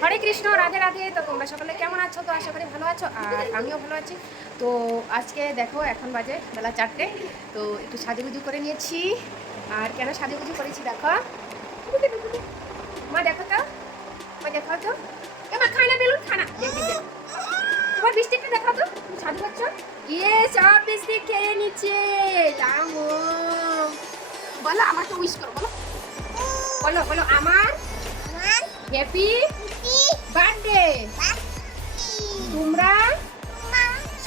হরে কৃষ্ণ রাধে রাধে। তো তোমরা সকলে কেমন আছো? তো আশা করি ভালো আছো আর আমিও ভালো আছি। তো আজকে দেখো এখন বাজে বেলা চারটে। তো একটু সাজুগুজু করে নিয়েছি। আর কেন সাজুগুজু করেছি দেখো? মা দেখো তো। মা দেখো তো। মা খানা বেলুন খানা। তোমার বৃষ্টিটা দেখাও তো। সাজু করছ? ইয়ে সব বৃষ্টি খেয়ে নিচ্ছে। বলো আমাকে উইশ করো বলো। বলো বলো আমার? Happy birthday. তোমরা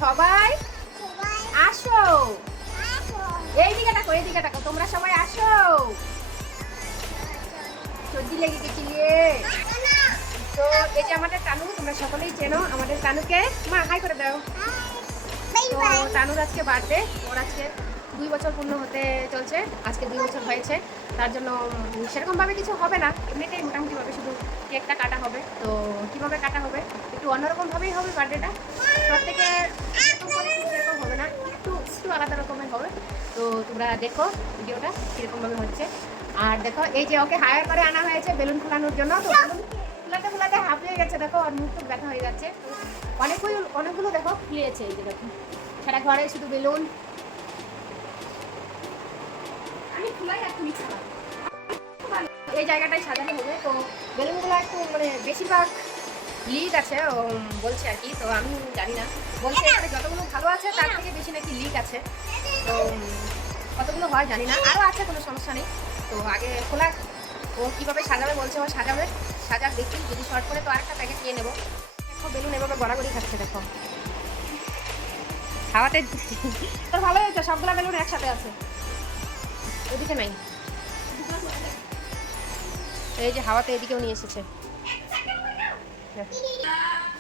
সবাই আসো। এই দিকে টাকো এই দিকে টাকো তোমরা সবাই আসো। সর্দি লেগে গেছিলে তো এই যে আমাদের তানু তোমরা সকলেই চেনো আমাদের তানুকে। মা হাই করে দাও। তো তানুর আজকে বার্থডে ওর আজকে বছর পূর্ণ হতে চলছে, আজকে দুই বছর হয়েছে, তার জন্য সেরকমভাবে কিছু হবে না, এমনিতেই মোটামুটিভাবে শুধু কেকটা কাটা হবে, তো কীভাবে কাটা হবে, একটু অন্যরকমভাবেই হবে বার্থডেটা প্রত্যেকে সেরকম হবে না, একটু একটু আলাদা রকমের হবে, তো তোমরা দেখো ভিডিওটা কীরকমভাবে হচ্ছে। আর দেখো, এই যে ওকে হায়ার করে আনা হয়েছে বেলুন খোলানোর জন্য, তো বেলুন খোলাতে খোলাতে হাঁপিয়ে গেছে, দেখো, আর মুখ টুক ব্যথা হয়ে যাচ্ছে। অনেকগুলো অনেকগুলো দেখো, ফুলিয়েছে, এই যে দেখো। সারা ঘরে শুধু বেলুন এই জায়গাটাই সাজানো হবে। তো বেলুনগুলো একটু মানে বেশিরভাগ লিক আছে বলছে আর কি, তো আমি জানি না। বলছে যতগুলো ভালো আছে, তার থেকে বেশি নাকি লিক আছে। তো কতগুলো হয় জানি না। আরও আছে, কোনো সমস্যা নেই। তো আগে খোলা। ও কীভাবে সাজাবে বলছে, ও সাজাবে। সাজাক দেখি, যদি শর্ট করে তো আরেকটা প্যাকেট নিয়ে নেব। দেখো, বেলুন এভাবে গড়াগড়ি খাচ্ছে, দেখো। হাওয়াতে তোর ভালো হয়েছে, সবগুলা বেলুন একসাথে আছে। ওদিকে নাই। এই যে হাওয়াতে এদিকেও নিয়ে এসেছে।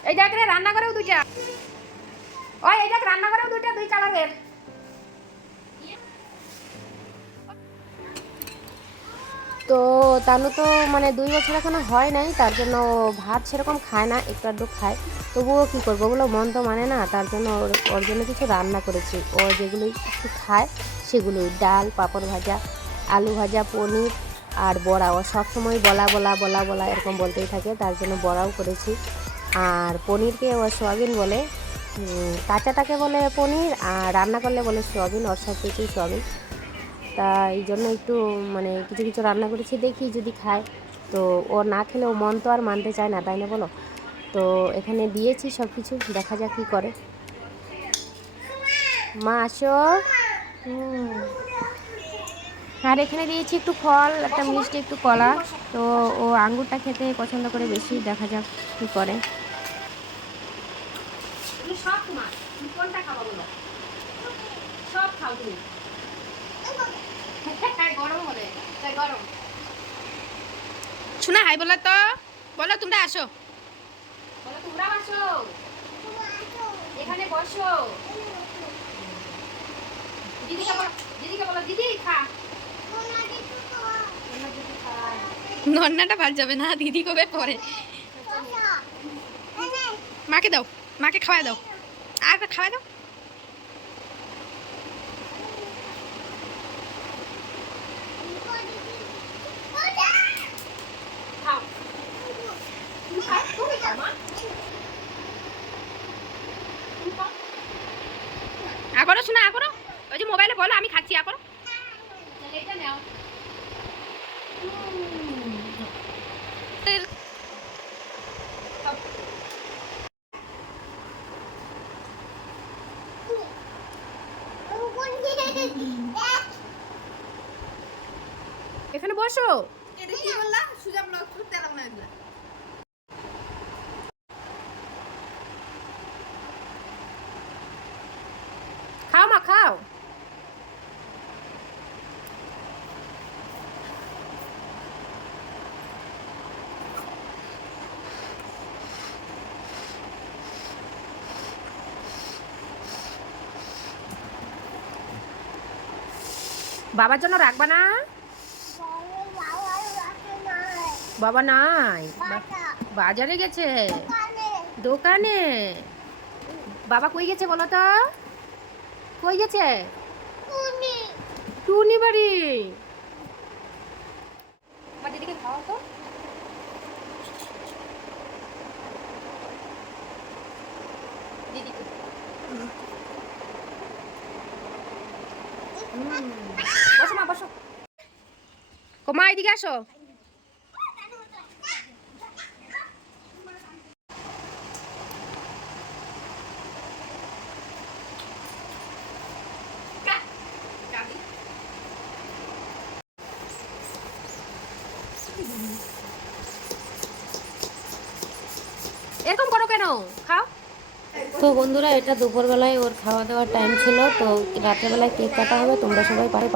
এই দেখ রে, রান্নাঘরেও দুইটা। ওই, এই দেখ, রান্নাঘরেও দুইটা, দুই কালারের তো তানু তো মানে দুই বছর এখনও হয় নাই, তার জন্য ভাত সেরকম খায় না, একটু আধটু খায়। তবুও কী করব, ওগুলো মন তো মানে না, তার জন্য ওর জন্য কিছু রান্না করেছি। ও যেগুলো একটু খায় সেগুলোই ডাল, পাঁপড় ভাজা, আলু ভাজা, পনির আর বড়া। ও সবসময় বলা বলা বলা বলা এরকম বলতেই থাকে, তার জন্য বড়াও করেছি। আর পনিরকে ও সোয়াবিন বলে কাঁচাটাকে বলে পনির আর রান্না করলে বলে সোয়াবিন, ওর সব কিছুই সোয়াবিন। তা এই জন্য একটু মানে কিছু কিছু রান্না করেছি দেখি যদি খায়। তো ও না খেলে ও মন তো আর মানতে চায় না, তাই না বলো? তো এখানে দিয়েছি সব কিছু দেখা যাক কী করে। মা, আসো। আর এখানে দিয়েছি একটু ফল, একটা মিষ্টি, একটু কলা। তো ও আঙ্গুরটা খেতে পছন্দ করে বেশি, দেখা যাক কী করে। সব খাও তুমি। শোনা হাই বলো তো। বলো তোমরা আসো। বলো তোমরা আসো। এখানে বসো। দিদিকে বলো দিদিকে বলো দিদি খা। তোমরা দিদি খায় নন্নাটা বাদ যাবে না দিদি কবে পরে মাকে দাও মাকে খাওয়াই দাও। আর খাওয়াই দাও খাও তুমি খাও তুমি খাও মা তুমি খাও আগরো শোনা আগরো ওই যে মোবাইলে বলো আমি খাচ্ছি নাও খাও। এখানে বসো। এটা কি বললাম সুজা ব্লগ করতে এলাম না এগুলা খাও মা, খাও। বাবার জন্য রাখবা না? বাবা নাই। বাজারে গেছে। দোকানে। বাবা কই গেছে বলো তো? কই গেছে? টুনি। বাড়ি। দিদিকে খাওয়া তো। দিদিকে। বসো মা বসো। এদিকে আসো। কেন? খাও। তো বন্ধুরা, এটা দুপুরবেলায় ওর খাওয়া দাওয়ার টাইম ছিল, তো রাতের বেলায় কেক কাটা হবে, তোমরা সবাই পারে।